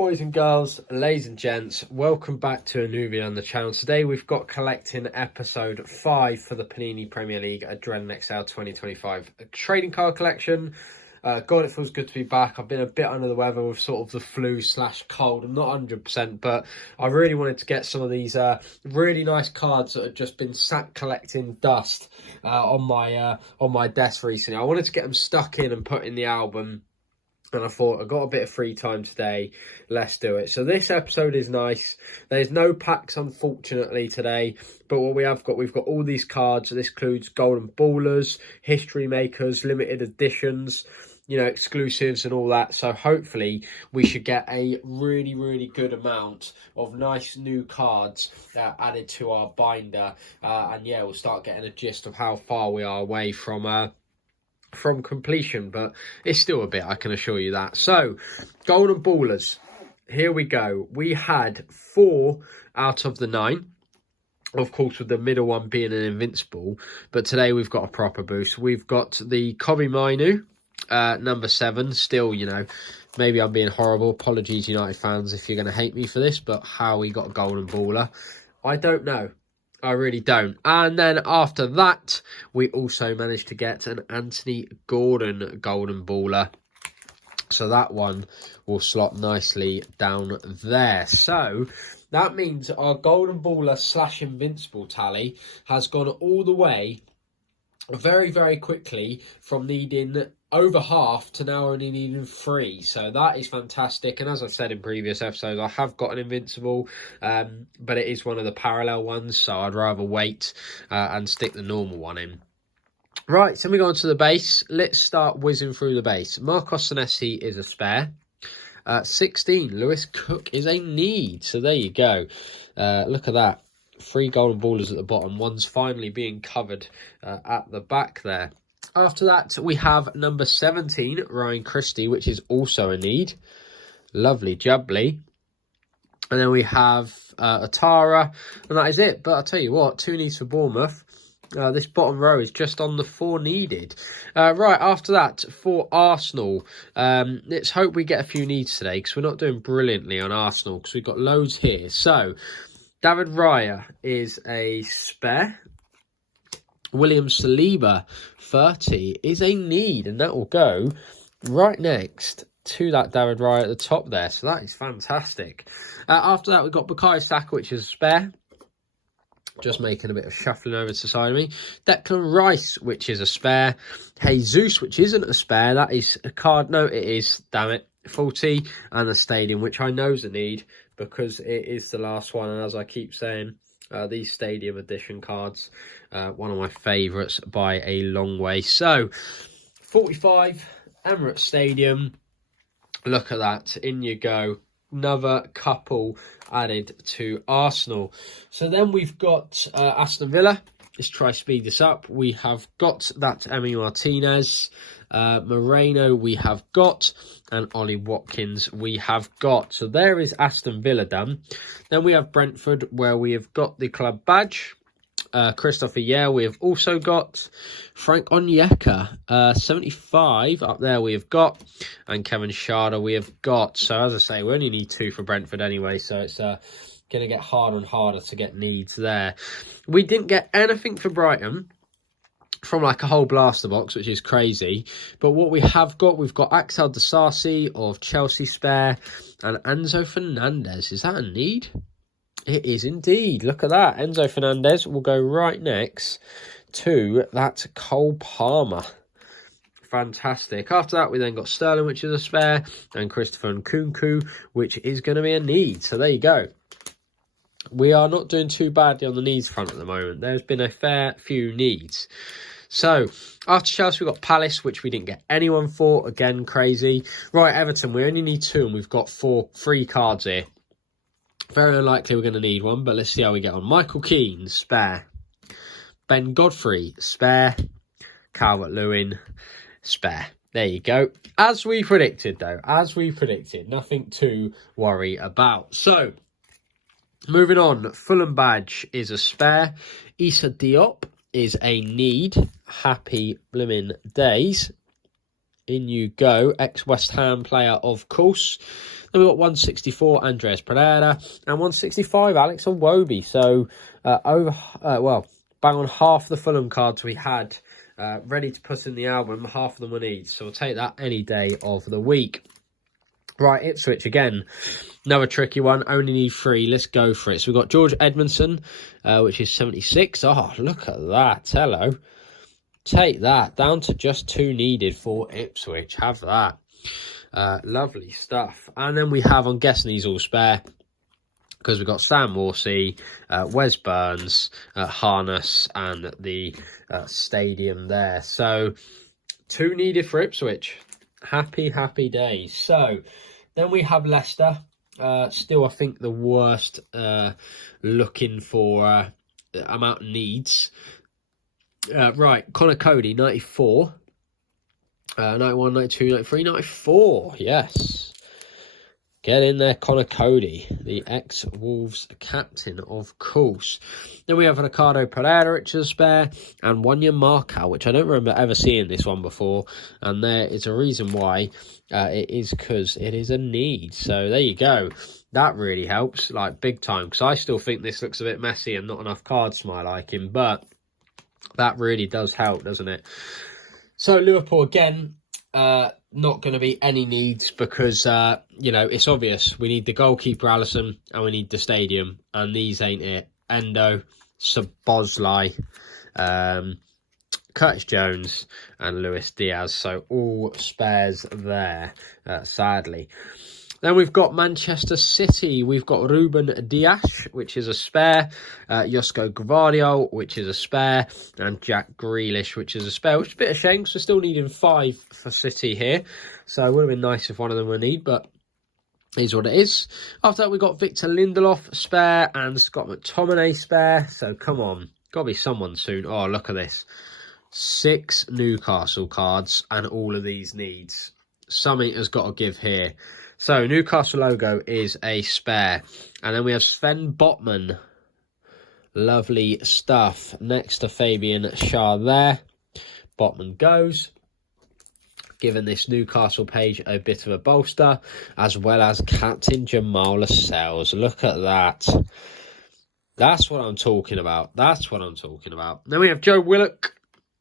Boys and girls, ladies and gents, welcome back to a new video on the channel. Today we've got collecting episode 5 for the Panini Premier League Adrenalyn XL 2025 trading card collection. God, it feels good to be back. I've been a bit under the weather with sort of the flu/cold. I'm not 100%, but I really wanted to get some of these really nice cards that have just been sat collecting dust on my desk recently. I wanted to get them stuck in and put in the album. And I thought, I've got a bit of free time today, let's do it. So this episode is nice. There's no packs, unfortunately, today. But what we've got all these cards. This includes Golden Ballers, History Makers, Limited Editions, you know, exclusives and all that. So hopefully we should get a really, really good amount of nice new cards added to our binder. And yeah, we'll start getting a gist of how far we are away from completion, but it's still a bit, I can assure you that. So Golden Ballers, here we go. We had 4 out of the 9, of course, with the middle one being an invincible, but today we've got a proper boost. We've got the Kobe Mainu, number 7. Still, you know, maybe I'm being horrible, apologies United fans if you're going to hate me for this, but how we got a Golden Baller, I don't know. I really don't. And then after that, we also managed to get an Anthony Gordon Golden Baller. So that one will slot nicely down there. So that means our Golden Baller / Invincible tally has gone all the way very, very quickly from needing over half to now only needing 3. So that is fantastic. And as I've said in previous episodes, I have got an Invincible, but it is one of the parallel ones, so I'd rather wait and stick the normal one in. Right, so we go on to the base. Let's start whizzing through the base. Marcos Senesi is a spare. 16, Lewis Cook is a need. So there you go. Look at that. 3 Golden Ballers at the bottom. One's finally being covered at the back there. After that, we have number 17, Ryan Christie, which is also a need. Lovely jubbly. And then we have Atara, and that is it. But I'll tell you what, 2 needs for Bournemouth. This bottom row is just on the 4 needed. Right, after that, for Arsenal, let's hope we get a few needs today, because we're not doing brilliantly on Arsenal, because we've got loads here. So, David Raya is a spare. William Saliba, 30, is a need, and that will go right next to that David Raya at the top there. So that is fantastic. After that, we've got Bukayo Saka, which is a spare. Just making a bit of shuffling over to the side of me. Declan Rice, which is a spare. Jesus, which isn't a spare. That is a card. No, it is. Damn it. 40. And the Stadium, which I know is a need because it is the last one. And as I keep saying, these Stadium Edition cards, one of my favourites by a long way. So, 45, Emirates Stadium. Look at that. In you go. Another couple added to Arsenal. So then we've got Aston Villa. Let's try speed this up. We have got that Emi Martinez. Moreno we have got. And Ollie Watkins we have got. So there is Aston Villa done. Then we have Brentford, where we have got the club badge. Christopher, yeah, we have also got Frank Onyeka, 75 up there we have got, and Kevin Schade we have got. So as I say, we only need 2 for Brentford anyway, so it's going to get harder and harder to get needs there. We didn't get anything for Brighton from like a whole blaster box, which is crazy. But what we have got, we've got Axel Disasi of Chelsea spare, and Enzo Fernandez. Is that a need? It is indeed. Look at that. Enzo Fernandez will go right next to that Cole Palmer. Fantastic. After that, we then got Sterling, which is a spare, and Christopher Nkunku, which is going to be a need. So there you go. We are not doing too badly on the needs front at the moment. There's been a fair few needs. So, after Chelsea, we've got Palace, which we didn't get anyone for. Again, crazy. Right, Everton, we only need 2, and we've got 3 cards here. Very unlikely we're going to need one, but let's see how we get on. Michael Keane, spare. Ben Godfrey, spare. Calvert-Lewin, spare. There you go. As we predicted, though. As we predicted. Nothing to worry about. So, moving on. Fulham badge is a spare. Issa Diop is a need. Happy blimmin' days. In you go. Ex-West Ham player, of course. Then we've got 164, Andreas Pereira. And 165, Alex Iwobi. So, bang on half the Fulham cards we had ready to put in the album. Half of them were needs. So we'll take that any day of the week. Right, Ipswich again. Another tricky one. Only need 3. Let's go for it. So we've got George Edmondson, which is 76. Oh, look at that. Hello. Take that. Down to just 2 needed for Ipswich. Have that. Lovely stuff. And then we have, I'm guessing he's all spare, because we've got Sam Morsey, Wes Burns, Harness, and the stadium there. So 2 needed for Ipswich. Happy, happy days. So then we have Leicester. Still, I think the worst looking for amount of needs. Right, Connor Cody, 94. 91, 92, 93, 94. Yes. Get in there, Connor Cody, the ex-Wolves captain, of course. Then we have Ricardo Pereira, which is a spare, and Wanya Markow, which I don't remember ever seeing this one before. And there is a reason why. It is because it is a need. So there you go. That really helps, like big time, because I still think this looks a bit messy and not enough cards to my liking. But that really does help, doesn't it? So Liverpool again. Not going to be any needs because, it's obvious. We need the goalkeeper, Alisson, and we need the stadium. And these ain't it. Endo, Szoboszlai, Curtis Jones, and Luis Diaz. So all spares there, sadly. Then we've got Manchester City. We've got Ruben Dias, which is a spare. Josko Gvardiol, which is a spare. And Jack Grealish, which is a spare. Which is a bit of a shame, because we're still needing 5 for City here. So it would have been nice if one of them were need, but it is what it is. After that, we've got Victor Lindelof, spare. And Scott McTominay, spare. So come on. Got to be someone soon. Oh, look at this. 6 Newcastle cards and all of these needs. Something has got to give here. So, Newcastle logo is a spare. And then we have Sven Botman. Lovely stuff. Next to Fabian Schär there. Botman goes. Giving this Newcastle page a bit of a bolster. As well as Captain Jamal Lascelles. Look at that. That's what I'm talking about. That's what I'm talking about. Then we have Joe Willock,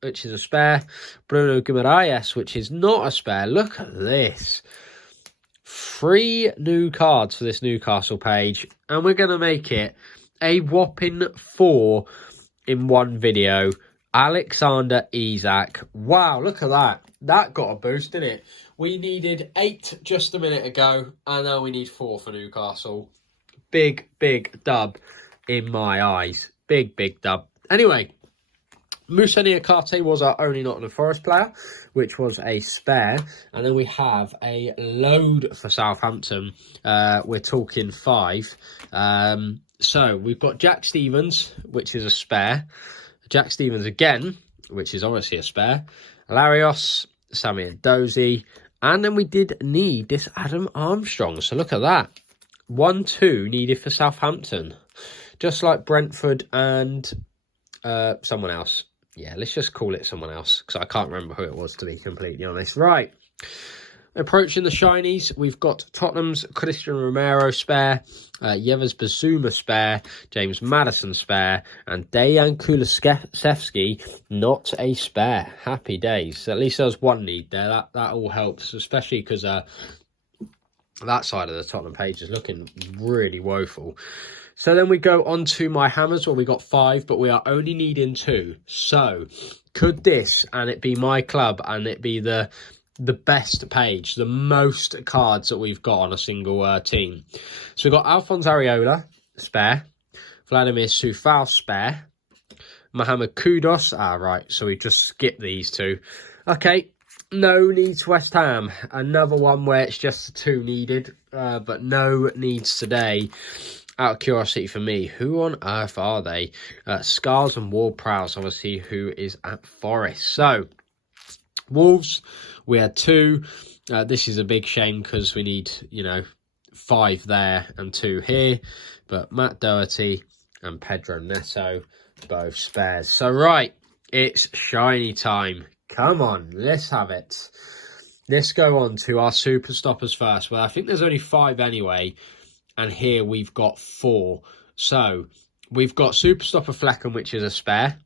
which is a spare. Bruno Guimaraes, which is not a spare. Look at this. 3 new cards for this Newcastle page, and we're going to make it a whopping 4 in one video. Alexander Isak. Wow, look at that. That got a boost, didn't it? We needed 8 just a minute ago, and now we need 4 for Newcastle. Big, big dub in my eyes. Big, big dub. Anyway, Moussa Niakate was our only Nottingham Forest player, which was a spare. And then we have a load for Southampton. We're talking 5. So we've got Jack Stevens, which is a spare. Jack Stevens again, which is obviously a spare. Larios, Samir Dozy. And then we did need this Adam Armstrong. So look at that. 1-2 needed for Southampton. Just like Brentford and someone else. Yeah, let's just call it someone else, because I can't remember who it was, to be completely honest. Right. Approaching the shinies, we've got Tottenham's Christian Romero spare, Yevers Bazuma spare, James Maddison spare, and Dejan Kulusevski not a spare. Happy days. So at least there was 1 need there. That all helps, especially because that side of the Tottenham page is looking really woeful. So then we go on to my hammers, where we got 5, but we are only needing 2. So could this, and it be my club, and it be the best page, the most cards that we've got on a single team? So we've got Alphonse Areola, spare. Vladimir Soufal, spare. Mohamed Kudus. Right, so we just skipped these 2. Okay, no needs West Ham. Another one where it's just 2 needed, but no needs today. Out of curiosity for me, who on earth are they? Scars and Ward-Prowse, obviously, who is at Forest. So, Wolves, we had 2. This is a big shame because we need, 5 there and 2 here. But Matt Doherty and Pedro Neto, both spares. So, right, it's shiny time. Come on, let's have it. let's go on to our super stoppers first. Well, I think there's only 5 anyway, and here we've got 4. So we've got Super Stopper Flecken, which is a spare.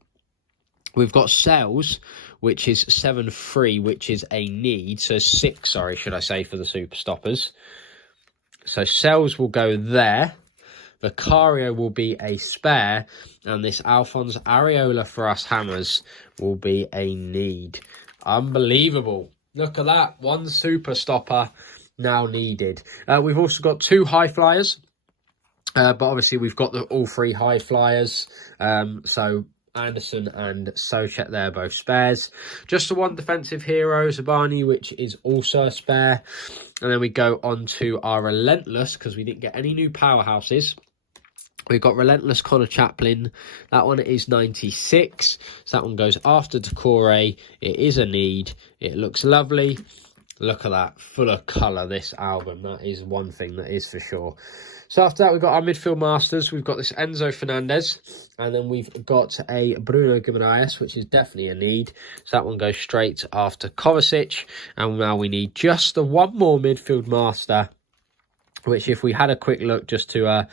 We've got Cells, which is 7-3, which is a need. So 6, sorry, should I say, for the super stoppers. So Cells will go there. Vicario will be a spare, and this Alphonse Areola for us hammers will be a need. Unbelievable. Look at that. 1 super stopper now needed. We've also got 2 high flyers, but obviously we've got all 3 high flyers. So Anderson and Sochet, they're both spares. Just the 1 defensive hero, Zabani, which is also a spare. And then we go on to our Relentless, because we didn't get any new powerhouses. We've got Relentless Connor Chaplin. That one is 96. So that one goes after Decore. It is a need. It looks lovely. Look at that. Full of colour, this album. That is one thing that is for sure. So after that, we've got our midfield masters. We've got this Enzo Fernandez. And then we've got a Bruno Guimaraes, which is definitely a need. So that one goes straight after Kovacic. And now we need just the 1 more midfield master, which if we had a quick look just to...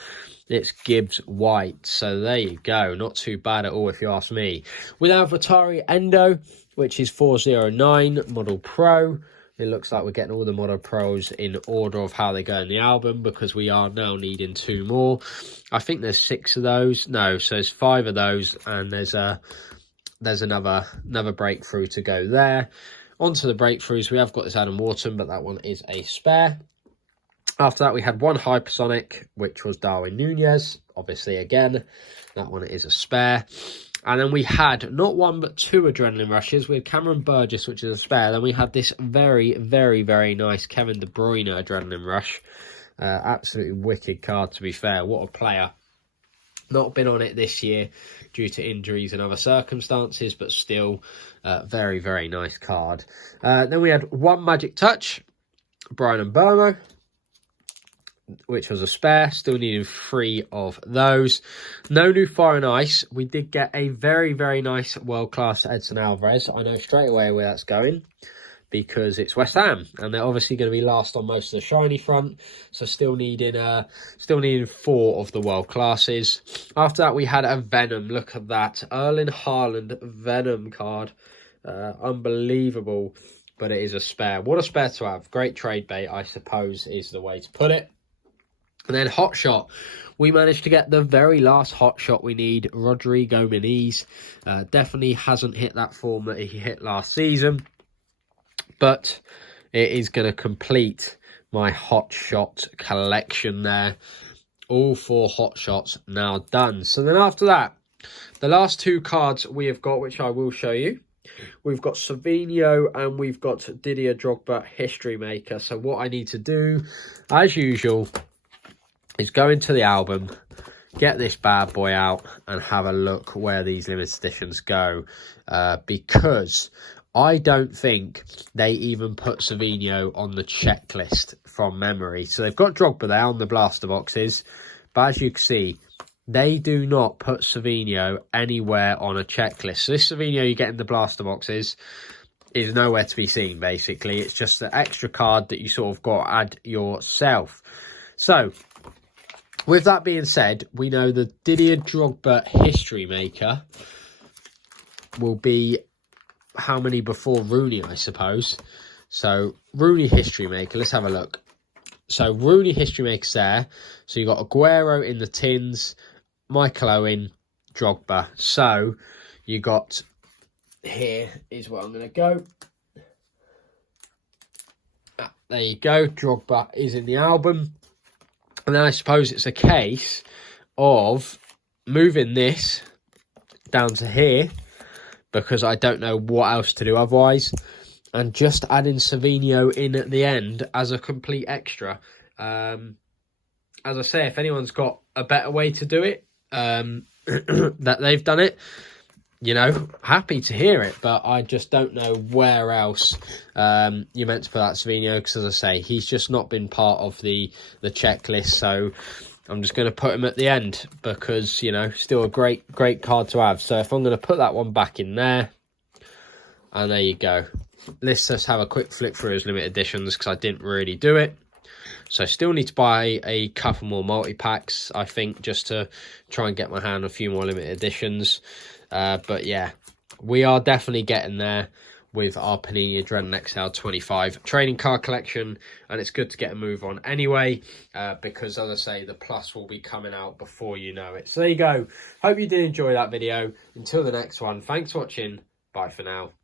it's Gibbs White. So there you go. Not too bad at all, if you ask me. We have Atari Endo, which is 409 Model Pro. It looks like we're getting all the Model Pros in order of how they go in the album, because we are now needing 2 more. I think there's 6 of those. No, so there's 5 of those, and there's another breakthrough to go there. Onto the breakthroughs, we have got this Adam Wharton, but that one is a spare. After that, we had 1 Hypersonic, which was Darwin Nunez. Obviously, again, that one is a spare. And then we had not 1, but 2 Adrenaline Rushes. We had Cameron Burgess, which is a spare. Then we had this very, very, very nice Kevin De Bruyne Adrenaline Rush. Absolutely wicked card, to be fair. What a player. Not been on it this year due to injuries and other circumstances, but still very, very nice card. Then we had 1 Magic Touch, Brian Mbermo, which was a spare. Still needing 3 of those. No new Fire and Ice. We did get a very, very nice world-class Edson Alvarez. I know straight away where that's going, because it's West Ham, and they're obviously going to be last on most of the shiny front. So still needing 4 of the world classes. After that, we had a Venom. Look at that. Erling Haaland Venom card. Unbelievable, but it is a spare. What a spare to have. Great trade bait, I suppose, is the way to put it. And then Hot Shot. We managed to get the very last Hot Shot we need, Rodrigo Muniz. Definitely hasn't hit that form that he hit last season, but it is going to complete my Hot Shot collection there. All 4 Hot Shots now done. So then after that, the last 2 cards we have got, which I will show you. We've got Savinho and we've got Didier Drogba History Maker. So what I need to do, as usual, is go into the album, get this bad boy out, and have a look where these limited editions go. Because I don't think they even put Savinho on the checklist from memory. So they've got Drogba there on the blaster boxes, but as you can see, they do not put Savinho anywhere on a checklist. So this Savinho you get in the blaster boxes is nowhere to be seen, basically. It's just an extra card that you sort of got to add yourself. So, with that being said, we know the Didier Drogba History Maker will be how many before Rooney, I suppose. So, Rooney History Maker, let's have a look. So, Rooney History Maker's there. So, you've got Aguero in the tins, Michael Owen, Drogba. So, you got, here is where I'm going to go. There you go, Drogba is in the album. And then I suppose it's a case of moving this down to here, because I don't know what else to do otherwise, and just adding Savinho in at the end as a complete extra. As I say, if anyone's got a better way to do it, that they've done it, you know, happy to hear it, but I just don't know where else you're meant to put that Savinho, because as I say, he's just not been part of the checklist, so I'm just going to put him at the end, because, you know, still a great card to have. So if I'm going to put that one back in there, and there you go. let's just have a quick flick through his limited editions because I didn't really do it. So I still need to buy a couple more multi-packs, I think, just to try and get my hand on a few more limited editions. But yeah, we are definitely getting there with our Panini Adrenalyn XL 25 trading card collection, and it's good to get a move on anyway, because as I say, the plus will be coming out before you know it. So there you go. Hope you did enjoy that video. Until the next one, thanks for watching. Bye for now.